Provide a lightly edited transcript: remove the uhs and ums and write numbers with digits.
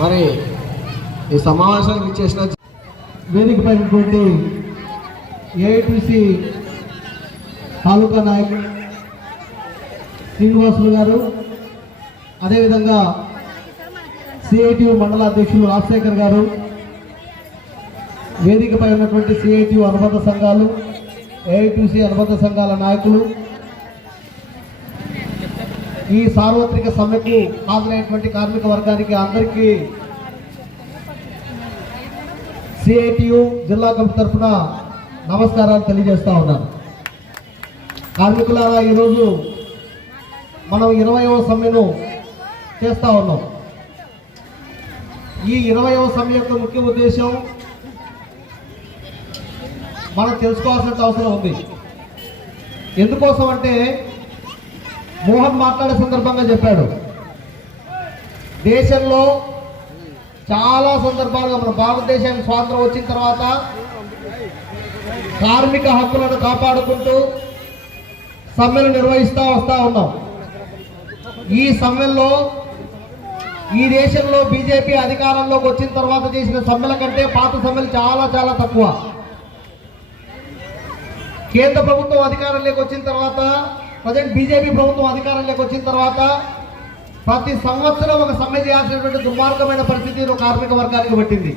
మరి ఈ సమావేశానికి చేసిన వేదికపైనటువంటి ఏఐటీసీ తాలూకా నాయకులు శ్రీనివాసులు గారు, అదేవిధంగా సిఐటియు మండల అధ్యక్షులు రాజశేఖర్ గారు, వేదికపై ఉన్నటువంటి సిఐటియు అనుబంధ సంఘాలు, ఏఐటీసీ అనుబంధ సంఘాల నాయకులు, ఈ సార్వత్రిక సమ్మెకు హాజరైనటువంటి కార్మిక వర్గానికి అందరికీ సిఐటియు జిల్లా కమిటీ తరఫున నమస్కారాలు తెలియజేస్తా ఉన్నాను. కార్మికులారా, ఈరోజు మనం 20వ సమ్మెను చేస్తూ ఉన్నాం. ఈ 20వ సమ్మె యొక్క ముఖ్య ఉద్దేశం మనం తెలుసుకోవాల్సిన అవసరం ఉంది. ఎందుకోసం అంటే మోహన్ మాట్లాడే సందర్భంగా చెప్పాడు, దేశంలో చాలా సందర్భాలుగా మన భారతదేశానికి స్వాతంత్రం వచ్చిన తర్వాత కార్మిక హక్కులను కాపాడుకుంటూ సమ్మెలు నిర్వహిస్తూ వస్తూ ఉన్నాం. ఈ సమ్మెల్లో ఈ దేశంలో బీజేపీ అధికారంలోకి వచ్చిన తర్వాత చేసిన సమ్మెల కంటే పాత సమ్మెలు చాలా చాలా తక్కువ. కేంద్ర ప్రభుత్వం అధికారంలోకి వచ్చిన తర్వాత, ప్రజెంట్ బీజేపీ ప్రభుత్వం అధికారంలోకి వచ్చిన తర్వాత ప్రతి సంవత్సరం ఒక సమ్మె చేయాల్సినటువంటి దుర్మార్గమైన పరిస్థితి కార్మిక వర్గానికి పట్టింది.